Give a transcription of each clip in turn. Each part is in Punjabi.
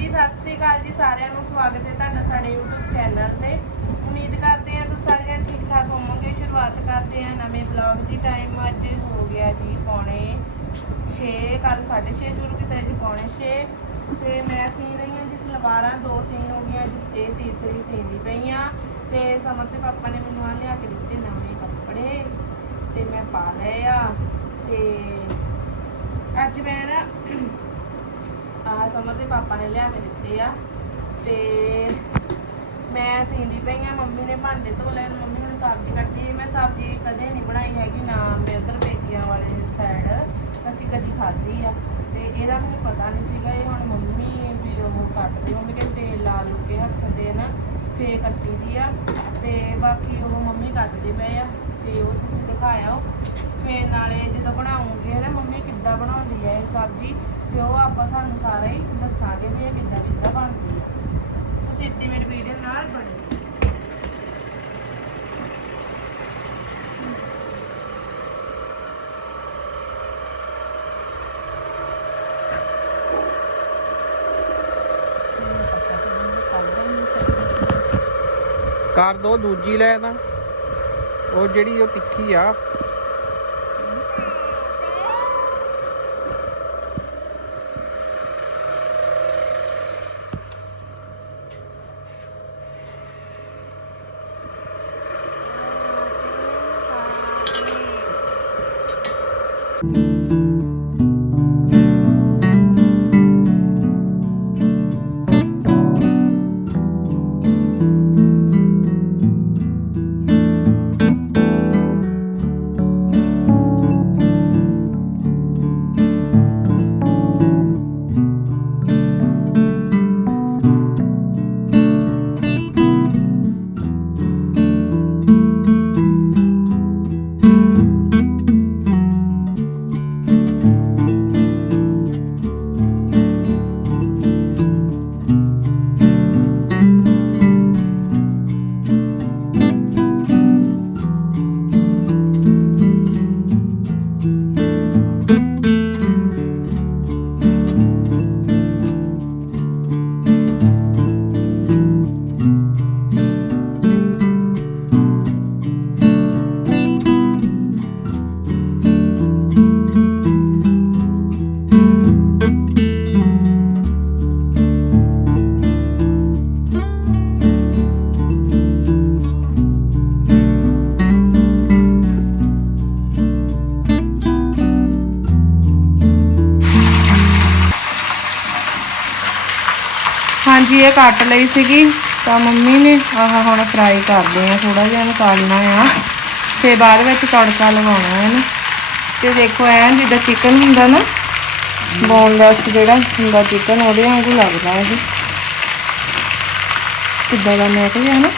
ਜੀ, ਸਤਿ ਸ੍ਰੀ ਅਕਾਲ ਜੀ, ਸਾਰਿਆਂ ਨੂੰ ਸਵਾਗਤ ਹੈ ਤੁਹਾਡਾ ਸਾਡੇ YouTube ਚੈਨਲ ਤੇ। ਉਮੀਦ ਕਰਦੇ ਹਾਂ ਤੁਸੀਂ ਸਾਰੇ ਜਣੇ ਠੀਕ ਠਾਕ ਹੋਵੋਗੇ। ਸ਼ੁਰੂਆਤ ਕਰਦੇ ਹਾਂ ਨਵੇਂ ਵਲੌਗ ਦੀ ਟਾਈਮ ਅੱਜ ਹੋ ਗਿਆ ਜੀ ਪੌਣੇ 6 ਕੱਲ 6:30 ਸ਼ੁਰੂ ਕੀਤਾ ਜੀ ਪੌਣੇ 6 ਤੇ ਮੈਂ ਸੀ ਰਹੀ ਹਾਂ ਜੀ, ਸਲਵਾਰਾਂ ਦੋ ਸੀ ਹੋ ਗਈਆਂ ਜੀ ਇਹ ਤੀਸਰੀ ਸੀਂਦੀ ਪਈਆਂ ਤੇ ਸਮਰ ਤੇ ਪਾਪਾ ਨੇ ਮੈਨੂੰ ਆ ਲਿਆ ਕੇ ਦਿੱਤੇ ਨਵੇਂ ਕੱਪੜੇ। ਤੇ ਮੈਂ ਪਾ ਲਏ ਆ। ਤੇ ਅੱਜ ਮੈਂ ਨਾ ਆ ਸਮਰ ਦੇ ਪਾਪਾ ਨੇ ਲਿਆ ਕੇ ਦਿੱਤੇ ਆ। ਤੇ ਮੈਂ ਸੀਂਦੀ ਪਈ ਆ, ਮੰਮੀ ਨੇ ਭਾਂਡੇ ਧੋ ਲਏ, ਮੰਮੀ ਨੇ ਸਬਜ਼ੀ ਕੱਟੀ ਮੈਂ ਸਬਜ਼ੀ ਕਦੇ ਨਹੀਂ ਬਣਾਈ ਹੈਗੀ, ਨਾ ਮੈਂ ਉਧਰ ਪੇਕੀਆਂ ਵਾਲੇ ਸਾਈਡ ਅਸੀਂ ਕਦੀ ਖਾਧੀ ਆ। ਤੇ ਇਹਦਾ ਮੈਨੂੰ ਪਤਾ ਨਹੀਂ ਸੀਗਾ, ਇਹ ਹੁਣ ਮੰਮੀ ਵੀ ਉਹ ਕੱਟਦੇ ਮੰਮੀ ਕਹਿੰਦੇ ਤੇਲ ਲਾ ਲੂ ਕੇ ਹੱਥ ਤੇ ਨਾ ਫੇ ਕੱਟੀ ਦੀ ਆ। ਤੇ ਬਾਕੀ ਉਹ ਮੰਮੀ ਕੱਟਦੇ ਪਏ ਆ, ਤੇ ਉਹ ਤੁਸੀਂ ਦਿਖਾਇਓ। ਫੇ ਨਾਲੇ ਜਦੋਂ ਬਣਾਉਂਗੇ ਨਾ, ਮੰਮੀ ਕਿੱਦਾਂ ਬਣਾਉਂਦੀ ਆ ਇਹ ਸਬਜ਼ੀ? ਤੇ ਉਹ ਆਪਾਂ ਤੁਹਾਨੂੰ ਸਾਰਾ ਹੀ ਦੱਸਾਂਗੇ ਵੀ ਇਹ ਕਿੱਦਾਂ ਕਿੱਦਾਂ ਬਣਦੀ ਹੈ ਤੁਸੀਂ ਇੱਦੀ ਮੇਰੀ ਵੀਡੀਓ ਨਾਲ ਬਣੇ। ਕਰ ਦੋ ਦੂਜੀ ਲੈ ਤਾਂ। ਉਹ ਜਿਹੜੀ ਉਹ ਤਿੱਖੀ ਆ। ਹਾਂਜੀ ਕੱਟ ਲਈ ਸੀਗੀ, ਤਾਂ ਮੰਮੀ ਨੇ, ਆਹ ਹੁਣ ਫਰਾਈ ਕਰਦੇ ਆ ਥੋੜਾ ਜਿਹਾ ਨਿਕਾਲਣਾ ਆ। ਤੇ ਬਾਅਦ ਵਿੱਚ ਤੜਕਾ ਲਗਾਉਣਾ ਹੈ ਨਾ ਤੇ ਦੇਖੋ ਐਨ ਜਿੱਦਾਂ ਚਿਕਨ ਹੁੰਦਾ ਨਾ ਬੋਨਲੈਸ ਜਿਹੜਾ ਹੁੰਦਾ ਚਿਕਨ ਉਹਦੇ ਵਾਂਗੂ ਲੱਗਦਾ ਇਹ। ਕਿੱਦਾਂ ਦਾ ਮੈਂ ਕਿਹਾ ਨਾ।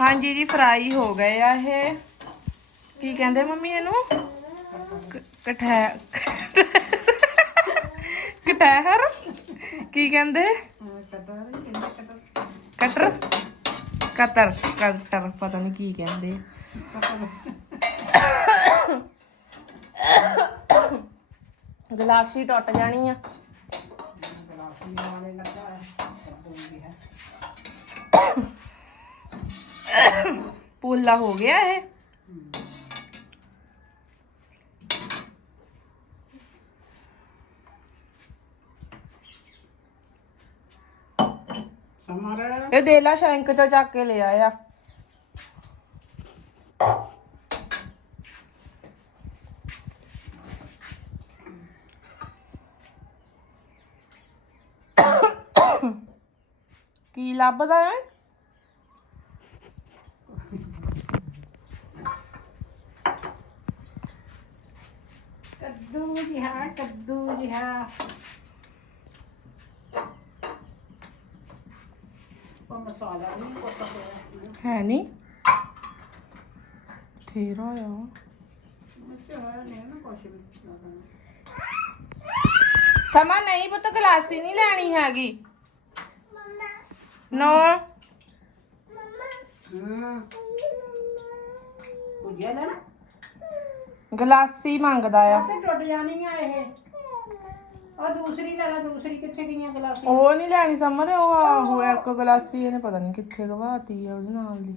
ਹਾਂਜੀ ਜੀ ਫਰਾਈ ਹੋ ਗਏ ਆ ਇਹ। ਕੀ ਕਹਿੰਦੇ ਮੰਮੀ ਇਹਨੂੰ? ਕਠੈ ਕਟਹਿਰ ਕੀ ਕਹਿੰਦੇ? ਕਟਰ? ਕਤਰ, ਕਟਰ, ਪਤਾ ਨਹੀਂ ਕੀ ਕਹਿੰਦੇ। ਗਲਾਸੀ ਟੁੱਟ ਜਾਣੀ ਆ। ਪੂਲਾ ਹੋ ਗਿਆ ਇਹ। ਇਹ ਦੇਲਾ ਸ਼ੈਂਕ ਚੋਂ ਚੱਕ ਕੇ ਲੈ ਆਇਆ ਕੀ ਲੱਭਦਾ ਹੈ? ਕੱਦੂ ਜਿਹਾ ਕੱਦੂ ਜਿਹਾ। ਉਹ ਮਸਾਲਾ ਨਹੀਂ ਪਤਾ ਹੋਇਆ ਹੈ ਨਹੀਂ ਬਥੇਰਾ ਆ। ਹੋਇਆ ਨਹੀਂ ਨਾ ਕੁਛ ਵੀ। ਲੱਗਣਾ ਸਮਾਂ ਨਹੀਂ ਪੁੱਤ ਗਲਾਸੀ ਨਹੀਂ ਲੈਣੀ ਹੈਗੀ। ਨੋ। ਹੂੰ। ਪੁੱਜਿਆ ਲੈਣਾ? ਗਲਾਸੀ ਮੰਗਦਾ ਆ। ਆਪੇ ਟੁੱਟ ਜਾਣੀ ਆ ਇਹ। ਉਹ ਦੂਸਰੀ ਲੈ ਲੈ ਦੂਸਰੀ ਕਿੱਥੇ ਗਈਆਂ ਗਲਾਸੀ? ਉਹ ਨਹੀਂ ਲੈਣੀ ਸਮਰ ਉਹ ਆਹੋ ਇੱਕ ਗਲਾਸੀ ਇਹਨੇ ਪਤਾ ਨਹੀਂ ਕਿੱਥੇ ਗਵਾਤੀ ਆ ਉਹਦੇ ਨਾਲ ਦੀ।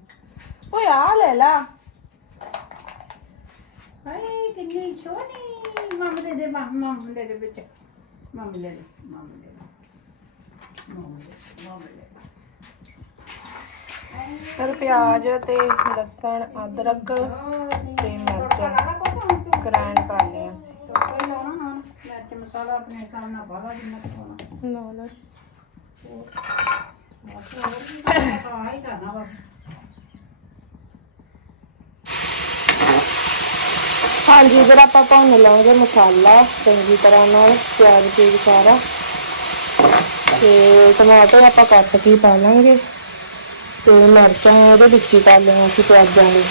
ਓਏ ਆ ਲੈ ਲਾ। ਹਾਏ ਕਿੰਨੀ ਸੋਹਣੀ। ਮੰਮ ਦੇ ਦੇ ਮੰਮ ਮੰਮ ਦੇ ਦੇ ਵਿੱਚ। ਮੰਮ ਦੇ ਦੇ ਮੰਮ ਦੇ ਦੇ ਮੰਮ ਦੇ ਮੰਮ ਦੇ। ਫਿਰ ਪਿਆਜ਼ ਤੇ ਲਸਣ ਅਦਰਕ ਤੇ ਮਿਰਚਾਂ ਗ੍ਰਾਈਂਡ ਕਰ ਲਿਆ ਸੀ ਕੋਈ ਲਾਉਣਾ ਹੁਣ ਮਿਰਚ ਮਸਾਲਾ ਆਪਣੇ ਹਿਸਾਬ ਨਾਲ ਬਾਹਲਾ ਜਿੰਨਾ ਕੁ ਪਾਉਣਾ। ਨਾਲ ਬਸ ਹੋਰ ਵੀ ਤਾਂ ਹੀ ਕਰਨਾ ਬਸ ਹਾਂਜੀ ਇਧਰ ਆਪਾਂ ਭੁੰਨ ਲਾਂਗੇ ਮਸਾਲਾ ਚੰਗੀ ਤਰ੍ਹਾਂ ਨਾਲ ਪਿਆਜ਼ ਪੀਜ ਸਾਰਾ। ਤੇ ਟਮਾਟਰ ਆਪਾਂ ਕੱਟ ਕੇ ਪਾ ਲਾਂਗੇ। ਤੇ ਮਿਰਚਾਂ ਇਹਦੇ ਵਿੱਚ ਹੀ ਪਾ ਸੀ ਪਿਆਜ਼ਾਂ ਦੇ।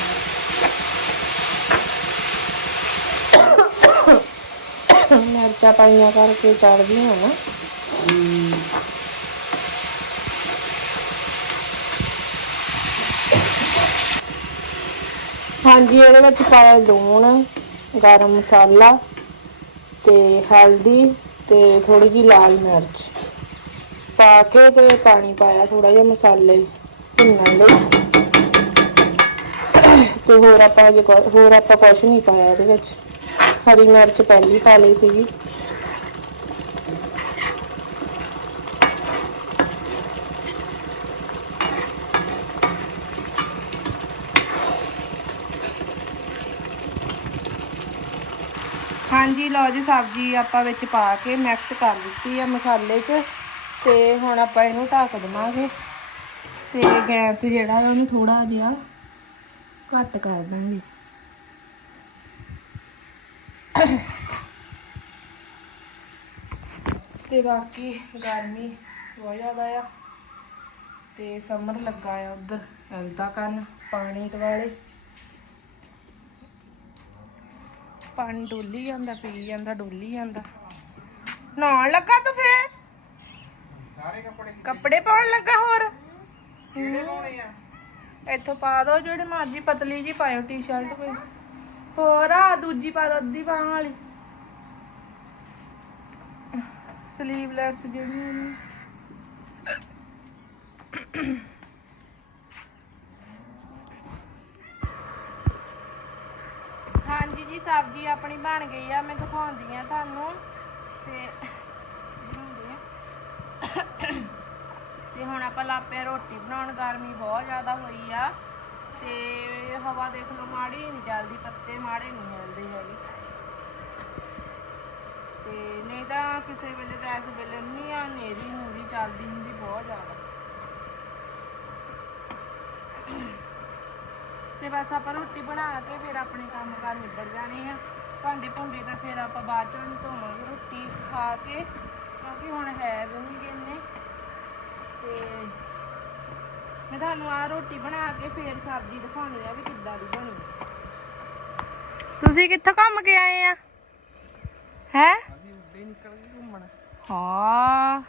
ਮਿਰਚਾਂ ਪਾਈਆਂ ਕਰਕੇ ਚੜਦੀਆਂ ਨਾ। ਹਾਂਜੀ, ਇਹਦੇ ਵਿੱਚ ਪਾਇਆ ਲੂਣ, ਗਰਮ ਮਸਾਲਾ ਤੇ ਹਲਦੀ ਤੇ ਥੋੜੀ ਜਿਹੀ ਲਾਲ ਮਿਰਚ। ਪਾ ਕੇ ਤੇ ਪਾਣੀ ਪਾਇਆ ਥੋੜਾ ਜਿਹਾ ਮਸਾਲੇ ਭੁੰਨਣ ਲਈ। ਤੇ ਹੋਰ ਆਪਾਂ ਹਜੇ ਹੋਰ ਆਪਾਂ ਕੁਝ ਨਹੀਂ ਪਾਇਆ ਇਹਦੇ ਵਿੱਚ। ਹਰੀ ਮਿਰਚ ਪਹਿਲੀ ਪਾ ਲਈ ਸੀਗੀ। ਹਾਂਜੀ, ਲਓ ਜੀ ਸਬਜ਼ੀ ਆਪਾਂ ਵਿੱਚ ਪਾ ਕੇ ਮਿਕਸ ਕਰ ਦਿੱਤੀ ਆ ਮਸਾਲੇ 'ਚ ਤੇ ਹੁਣ ਆਪਾਂ ਇਹਨੂੰ ਢੱਕ ਦੇਵਾਂਗੇ ਤੇ ਗੈਸ ਜਿਹੜਾ ਉਹਨੂੰ ਥੋੜਾ ਜਿਹਾ ਘੱਟ ਕਰ ਦਾਂਗੇ। ਤੇ ਬਾਕੀ ਗਰਮੀ ਬਹੁਤ ਜ਼ਿਆਦਾ ਆ ਤੇ ਸਮਰ ਲੱਗਾ ਆ ਉਧਰ ਐਲਦਾ ਕਰਨ ਪਾਣੀ ਵਾਲੇ ਪਾਣੀ ਡੋਲੀ ਜਾਂਦਾ ਪੀ ਜਾਂਦਾ ਡੋਲੀ ਜਾਂਦਾ। ਨਹਾਉਣ ਲੱਗਾ ਤੂੰ ਫੇਰ? ਸਾਰੇ ਕੱਪੜੇ ਕੱਪੜੇ ਪਾਉਣ ਲੱਗਾ ਹੋਰ? ਕਿਹੜੇ ਪਾਉਣੇ ਆ? ਇੱਥੋਂ ਪਾ ਦੋ ਜਿਹੜੇ ਮਰਜ਼ੀ ਪਤਲੀ ਜੀ ਪਾਇਓ ਟੀ-ਸ਼ਰਟ ਕੋਈ। ਹੋਰ, ਆ ਦੂਜੀ ਪਾ ਦੋ, ਅੱਧੀ ਬਾਹਾਂ ਵਾਲੀ। ਸਲੀਵਲੈਸ ਜਿਹੜੀ ਉਹਨੂੰ। ਹਾਂਜੀ ਜੀ, ਸਬਜ਼ੀ ਆਪਣੀ ਬਣ ਗਈ ਆ, ਮੈਂ ਦਿਖਾਉਂਦੀ ਆ ਤੁਹਾਨੂੰ। ਤੇ ਤੇ ਹੁਣ ਆਪਾਂ ਲਾਪੇ ਰੋਟੀ ਬਣਾਉਣ, ਗਰਮੀ ਬਹੁਤ ਜ਼ਿਆਦਾ ਹੋਈ ਆ। ਤੇ ਹਵਾ ਦੇਖ ਲਓ, ਮਾੜੀ ਨਹੀਂ ਚੱਲਦੀ, ਪੱਤੇ ਮਾੜੇ ਨਹੀਂ ਹਿਲਦੇ ਹੈਗੇ। ਤੇ ਨਹੀਂ ਤਾਂ ਕਿਸੇ ਵੇਲੇ ਤਾਂ ਇਸ ਵੇਲੇ ਨਹੀਂ ਆ ਨੇਰੀ ਨੂਰੀ ਚੱਲਦੀ ਹੁੰਦੀ ਬਹੁਤ ਜ਼ਿਆਦਾ। ਤੇ ਬਸ ਆਪਾਂ ਰੋਟੀ ਬਣਾ ਕੇ ਫਿਰ ਆਪਣੇ ਕੰਮ ਕਾਰ ਨਿਬੜ ਜਾਣੇ ਆ। ਭਾਂਡੇ ਭੁੰਡੇ ਤਾਂ ਫਿਰ ਆਪਾਂ ਬਾਅਦ ਚੋਂ ਧੋਵਾਂਗੇ, ਰੋਟੀ ਖਾ ਕੇ, ਕਿਉਂਕਿ ਹੁਣ ਹੈ ਵੀ ਨਹੀਂ ਕਿੰਨੇ ਤੇ ਮੈਂ ਤੁਹਾਨੂੰ ਆ ਰੋਟੀ ਬਣਾ ਕੇ ਫੇਰ ਸਬਜ਼ੀ ਦਿਖਾਉਣੀ ਆ ਵੀ ਕਿੱਦਾਂ ਦੀ ਬਣੀ। ਤੁਸੀਂ ਕਿੱਥੋਂ ਘੁੰਮ ਕੇ ਆਏ ਆ? ਹੈ? ਅਸੀਂ ਉੱਡੇ ਨਿਕਲ ਗਏ ਘੁੰਮਣ। ਹਾਂ।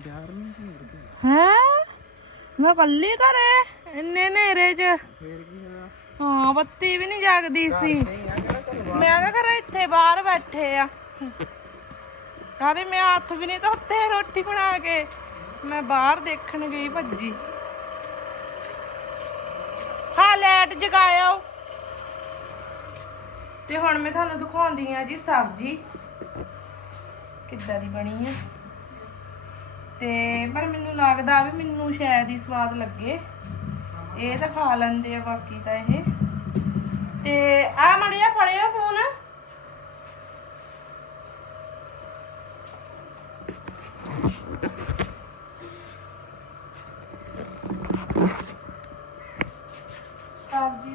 11ਵੀਂ ਚ ਮੁੜ ਗਏ ਹੈ? ਮੈਂ ਕੱਲੀ ਘਰੇ ਇੰਨੇ ਹਨੇਰੇ 'ਚ। ਫੇਰ ਕੀ ਹੋਇਆ? ਹਾਂ ਬੱਤੀ ਵੀ ਨਹੀਂ ਜਗਦੀ ਸੀ। ਮੈਂ ਕਿਹਾ ਘਰੇ ਇੱਥੇ ਬਾਹਰ ਬੈਠੇ ਆ। ਕਹਿੰਦੇ ਮੈਂ ਹੱਥ ਵੀ ਨਹੀਂ ਧੋਤੇ ਰੋਟੀ ਬਣਾ ਕੇ। ਮੈਂ ਬਾਹਰ ਦੇਖਣ ਗਈ ਭੱਜੀ ਹਾਂ ਲਾਈਟ ਜਗਾਇਓ ਤੇ ਹੁਣ ਮੈਂ ਤੁਹਾਨੂੰ ਦਿਖਾਉਂਦੀ ਆ ਜੀ ਸਬਜ਼ੀ। ਕਿੱਦਾਂ ਦੀ ਬਣੀ ਆ। ਤੇ ਪਰ ਮੈਨੂੰ ਲੱਗਦਾ ਵੀ ਮੈਨੂੰ ਸ਼ਾਇਦ ਹੀ ਸਵਾਦ ਲੱਗੇ। ਇਹ ਤਾਂ ਖਾ ਲੈਂਦੇ ਆ ਬਾਕੀ ਤਾਂ ਇਹ। ਤੇ ਆ ਮੜਿਆ ਫੜਿਓ ਫੋਨ ਸਬਜ਼ੀ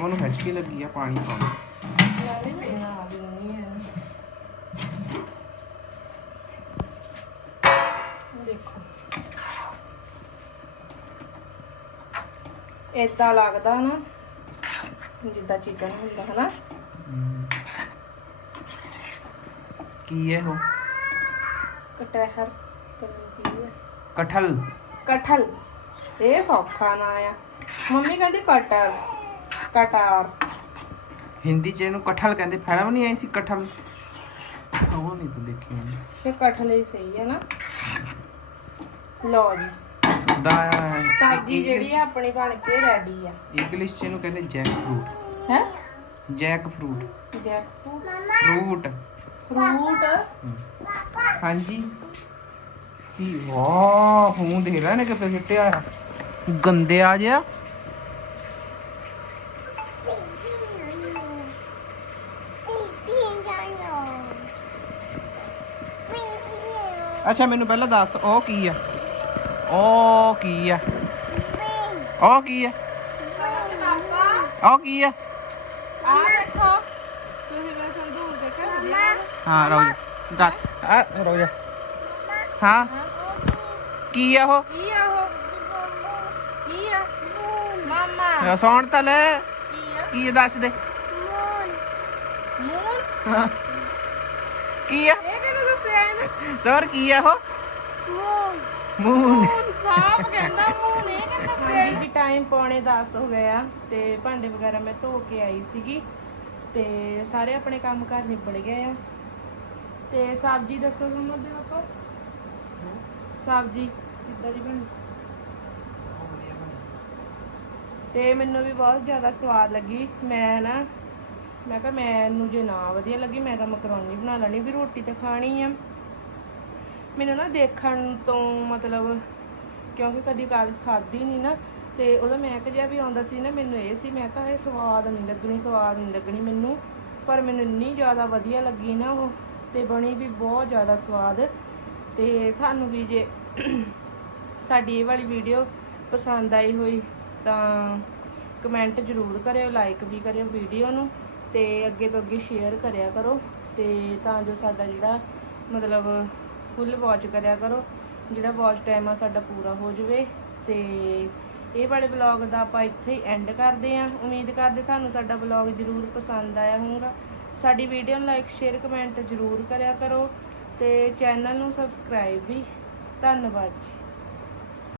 ਸਮਝ ਨੂੰ ਹੱਚਕੀ ਲੱਗੀ ਆ ਪਾਣੀ ਪਾਉਣ। ਦੇਖੋ। ਏਦਾਂ ਲੱਗਦਾ ਨਾ ਜਿੱਦਾਂ ਚਿਕਨ ਹੁੰਦਾ ਹਨਾ? ਕੀ ਹੈ ਉਹ? ਕਟਹਿਰ ਕੀ ਹੈ ਕਠਲ। ਕਠਲ। ਇਹ ਸੌਖਾ ਨਾ ਆ। ਮੰਮੀ ਕਹਿੰਦੀ ਕਟਰ ਕਟਾਰ। ਹਿੰਦੀ ਚ ਇਹਨੂੰ ਕਠਲ ਕਹਿੰਦੇ ਫਿਲਮ ਨਹੀਂ ਆਈ ਸੀ ਕਠਲ? ਉਹ ਨਹੀਂ ਤੂੰ ਦੇਖੀ ਹੋਣੀ। ਤੇ ਕਠਲ ਹੀ ਸਹੀ ਹੈ ਨਾ। ਲਓ ਜੀ। ਦਾ ਸਬਜ਼ੀ ਜਿਹੜੀ ਆ ਆਪਣੀ ਬਣ ਕੇ ਰੈਡੀ ਆ। ਇੰਗਲਿਸ਼ ਚ ਇਹਨੂੰ ਕਹਿੰਦੇ ਜੈਕ ਫਰੂਟ ਹੈ? Jack fruit jackfruit fruit fruit ਹਾਂਜੀ। ਕੀ ਵਾਹ ਫੋਨ ਦੇਖ ਲੈ ਨੇ ਕਿੱਥੇ ਸਿੱਟਿਆ ਆ। ਗੰਦੇ ਆ ਅੱਛਾ ਮੈਨੂੰ ਪਹਿਲਾਂ ਦੱਸ ਉਹ ਕੀ ਆ? ਉਹ ਕੀ ਆ? ਉਹ ਕੀ ਆ? ਉਹ ਕੀ ਆ? ਆ ਦੇਖੋ ਤੁਸੀਂ ਮੈਂ ਸੰਦੂਰ ਦੇਖਿਆ ਹਾਂ ਰੋ ਜਾ। ਗਾ ਆ ਰੋ ਜਾ। ਹਾਂ। ਕੀ ਆ ਉਹ? ਕੀ ਆ ਉਹ ਕੀ ਆ ਮਾਮਾ ਸੌਣ ਤਾਂ ਲੈ। ਕੀ ਆ ਦੱਸ ਦੇ। ਮੂਨ। ਹਾਂ। ਕੀ ਆ? ਸੌਰ ਕੀ ਆ ਉਹ? ਮੂਨ ਮੂਨ ਸਾਫ਼ ਕਹਿੰਦਾ ਮੂਨ ਇਹ ਕਿਹਨੂੰ ਦੱਸਿਆ ਜੀ ਟਾਈਮ ਪੌਣੇ 10 ਹੋ ਗਿਆ ਤੇ ਭਾਂਡੇ ਵਗੈਰਾ ਮੈਂ ਧੋ ਕੇ ਆਈ ਸੀਗੀ ਤੇ ਸਾਰੇ ਆਪਣੇ ਕੰਮ ਘਰ ਨਿਬੜ ਗਏ ਆ। ਤੇ ਸਬਜ਼ੀ ਦੱਸੋ ਆਪਾਂ। ਸਬਜ਼ੀ ਕਿੱਦਾਂ ਦੀ ਬਣੀ। ਤੇ ਮੈਨੂੰ ਵੀ ਬਹੁਤ ਜ਼ਿਆਦਾ ਸਵਾਦ ਲੱਗੀ। ਮੈਂ ਨਾ ਮੈਂ ਕਿਹਾ ਮੈਨੂੰ ਜੇ ਨਾ ਵਧੀਆ ਲੱਗੀ, ਮੈਂ ਤਾਂ ਮਕਰੋਨੀ ਬਣਾ ਲੈਣੀ, ਵੀ ਰੋਟੀ ਤਾਂ ਖਾਣੀ ਆ। ਮੈਨੂੰ ਨਾ ਦੇਖਣ ਤੋਂ ਮਤਲਬ ਕਿਉਂਕਿ ਕਦੀ ਕਦ ਖਾਦੀ ਨਹੀਂ ਨਾ, ਤੇ ਉਹਦਾ ਮਹਿਕ ਜਿਹਾ ਵੀ ਆਉਂਦਾ ਸੀ ਨਾ, ਮੈਨੂੰ ਇਹ ਸੀ, ਮੈਂ ਕਿਹਾ ਇਹ ਸਵਾਦ ਨਹੀਂ ਲੱਗਣੀ, ਸਵਾਦ ਨਹੀਂ ਲੱਗਣੀ ਮੈਨੂੰ, ਪਰ ਮੈਨੂੰ ਇੰਨੀ ਜ਼ਿਆਦਾ ਵਧੀਆ ਲੱਗੀ ਨਾ ਉਹ, ਤੇ ਬਣੀ ਵੀ ਬਹੁਤ ਜ਼ਿਆਦਾ ਸਵਾਦ। ਤੇ ਤੁਹਾਨੂੰ ਵੀ ਜੇ ਸਾਡੀ ਇਹ ਵਾਲੀ ਵੀਡੀਓ ਪਸੰਦ ਆਈ ਹੋਈ, ਤਾਂ ਕਮੈਂਟ ਜ਼ਰੂਰ ਕਰਿਓ ਲਾਈਕ ਵੀ ਕਰਿਓ ਵੀਡੀਓ ਨੂੰ। ਤੇ ਅੱਗੇ ਤੋਂ ਅੱਗੇ ਸ਼ੇਅਰ ਕਰਿਆ ਕਰੋ ਤੇ ਤਾਂ ਜੋ ਸਾਡਾ ਜਿਹੜਾ ਮਤਲਬ ਫੁੱਲ ਵਾਚ ਕਰਿਆ ਕਰੋ, ਜਿਹੜਾ ਵਾਚ ਟਾਈਮ ਆ ਸਾਡਾ ਪੂਰਾ ਹੋ ਜਾਵੇ ਤੇ ਇਹ ਵਾਲੇ ਵਲੌਗ ਦਾ ਆਪਾਂ ਇੱਥੇ ਹੀ ਐਂਡ ਕਰਦੇ ਆਂ ਉਮੀਦ ਕਰਦੇ ਤੁਹਾਨੂੰ ਸਾਡਾ ਵਲੌਗ ਜ਼ਰੂਰ ਪਸੰਦ ਆਇਆ ਹੋਊਗਾ। ਸਾਡੀ ਵੀਡੀਓ ਨੂੰ ਲਾਈਕ ਸ਼ੇਅਰ ਕਮੈਂਟ ਜ਼ਰੂਰ ਕਰਿਆ ਕਰੋ ਤੇ ਚੈਨਲ ਨੂੰ ਸਬਸਕ੍ਰਾਈਬ ਵੀ। ਧੰਨਵਾਦ ਜੀ।